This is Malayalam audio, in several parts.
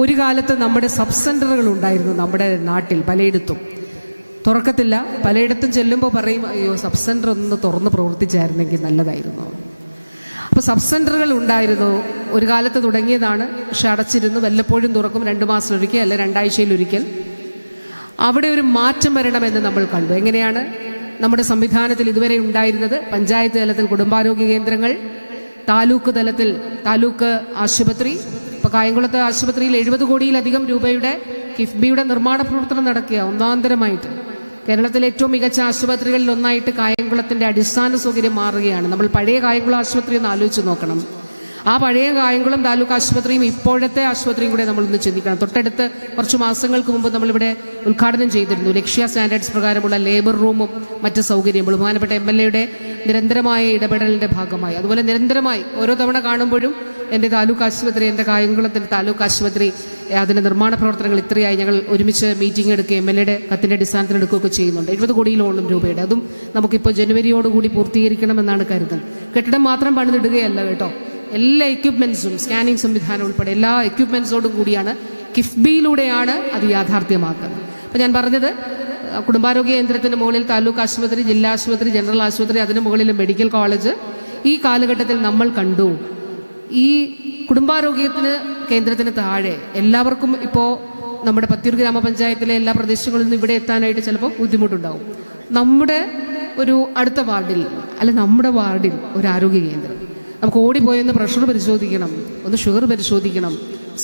ഒരു കാലത്ത് നമ്മുടെ സബ് സെൻ്ററുകൾ ഉണ്ടായിരുന്നു നമ്മുടെ നാട്ടിൽ പലയിടത്തും. തുറക്കത്തില്ല, പലയിടത്തും ചെല്ലുമ്പോൾ പറയും അയ്യോ സബ് സെൻ്റർ ഒന്ന് തുറന്ന് പ്രവർത്തിച്ചായിരുന്നെങ്കിൽ നല്ലതായിരുന്നു. അപ്പോൾ സബ് സെൻ്ററുകൾ ഉണ്ടായിരുന്നു, ഒരു കാലത്ത് തുടങ്ങിയതാണ്. പക്ഷെ അടച്ചിരുന്നു, വല്ലപ്പോഴും തുറക്കും, 2 മാസത്തിലൊരിക്കൽ അല്ലെ 2 ആഴ്ചയിലൊരിക്കൽ. അവിടെ ഒരു മാറ്റം വരണമെന്ന് നമ്മൾ കണ്ടു. എങ്ങനെയാണ്? നമ്മുടെ സംവിധാനത്തിൽ ഇതുവരെ ഉണ്ടായിരുന്നത് പഞ്ചായത്ത് തലത്തിൽ കുടുംബാരോഗ്യ കേന്ദ്രങ്ങൾ, താലൂക്ക് തലത്തിൽ താലൂക്ക് ആശുപത്രി. ഇപ്പോൾ കായംകുളത്ത് ആശുപത്രിയിൽ 70 കോടിയിലധികം രൂപയുടെ കിഫ്ബിയുടെ നിർമ്മാണ പ്രവർത്തനം നടക്കുക ഒന്നാന്തരമായിട്ട്. കേരളത്തിലെ ഏറ്റവും മികച്ച ആശുപത്രികളിൽ ഒന്നായിട്ട് കായംകുളത്തിൻ്റെ അടിസ്ഥാന സൗകര്യം മാറുകയാണ്. നമ്മൾ പഴയ കായംകുളം ആശുപത്രി ഒന്ന് ആലോചിച്ച് നോക്കണം. ആ പഴയ കായംകുളം താലൂക്ക് ആശുപത്രിയും ഇപ്പോഴത്തെ ആശുപത്രിയും കൂടെ നമ്മളൊന്ന് ചിന്തിക്കണം. തൊട്ടടുത്ത് കുറച്ച് മാസങ്ങൾക്ക് മുമ്പ് നമ്മളിവിടെ ഉദ്ഘാടനം ചെയ്തിരുന്നു ലക്ഷ്യ സ്റ്റാൻഡേർഡ്സ് പ്രകാരമുള്ള ലേബർ റൂമും മറ്റ് സൗകര്യങ്ങളും. ബഹുമാനപ്പെട്ട MLA നിരന്തരമായ ഇടപെടലിൻ്റെ ഭാഗമായി, അതുപോലെ നിരന്തരമായി ഓരോ തവണ കാണുമ്പോഴും എൻ്റെ താലൂക്ക് ആശുപത്രി, എൻ്റെ കായംകുളത്തിൻ്റെ താലൂക്ക് ആശുപത്രി, അതിൻ്റെ നിർമ്മാണ പ്രവർത്തനങ്ങൾ ഇത്രയായി, ഞങ്ങൾ ഒരുമിച്ച് മീറ്റിംഗ് എടുക്കുകയും MLA കത്തിൻ്റെ അടിസ്ഥാനത്തിൽ എടുക്കുകയൊക്കെ ചെയ്യുന്നുണ്ട്. 70 കോടിയിലോളം രൂപയുടെ. അതും നമുക്കിപ്പോൾ ജനുവരിയോടുകൂടി പൂർത്തീകരിക്കണമെന്നാണ് കരുതുന്നത്. കെട്ടിടം മാത്രം പണിതിടുകയല്ല കേട്ടോ, എല്ലാ എക്യുപ്മെൻറ്റ്സും, സ്കാനിങ് സംവിധാനം ഉൾപ്പെടെ എല്ലാ എക്യുപ്മെൻറ്റ്സോടും കൂടിയാണ് കിഫ്ബിയിലൂടെയാണ് അത് യാഥാർത്ഥ്യമാക്കുന്നത്. അപ്പോൾ ഞാൻ പറഞ്ഞത്, കുടുംബാരോഗ്യ കേന്ദ്രത്തിന് മുകളിൽ താലൂക്ക് ആശുപത്രി, ജില്ലാ ആശുപത്രി, ജനറൽ ആശുപത്രി, അതിന് മുകളിൽ മെഡിക്കൽ കോളേജ്. ഈ കാലഘട്ടത്തിൽ നമ്മൾ കണ്ടു ഈ കുടുംബാരോഗ്യത്തിന് കേന്ദ്രത്തിന് താഴെ എല്ലാവർക്കും ഇപ്പോൾ നമ്മുടെ പത്തിയൂർ ഗ്രാമപഞ്ചായത്തിലെ എല്ലാ പ്രദേശങ്ങളിൽ നിന്നും ഇവിടെ എത്താനായിട്ട് ചിലപ്പോൾ ബുദ്ധിമുട്ടുണ്ടാവും. നമ്മുടെ ഒരു അടുത്ത വാർഡിൽ അല്ലെ നമ്മുടെ വാർഡിൽ ഒരു ആരോഗ്യ കേന്ദ്രം, നമുക്ക് ഓടിപ്പോയൊന്ന് പ്രഷർ പരിശോധിക്കണം, ഒന്ന് ഷുഗർ പരിശോധിക്കണം,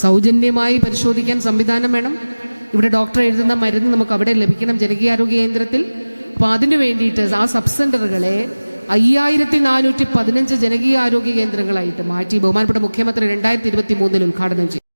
സൗജന്യമായി പരിശോധിക്കാൻ സംവിധാനം വേണം. ഇവിടെ ഡോക്ടർ എഴുതുന്ന മരുന്ന് നമുക്ക് അവിടെ ലഭിക്കണം ജനകീയാരോഗ്യ കേന്ദ്രത്തിൽ. അപ്പോൾ അതിന് വേണ്ടിയിട്ട് ആ സബ് സെൻ്ററുകളെ 5415 ജനകീയ ആരോഗ്യ കേന്ദ്രങ്ങളായിട്ട് മാറ്റി ബഹുമാനപ്പെട്ട മുഖ്യമന്ത്രി 2023 ഉദ്ഘാടനം ചെയ്തു.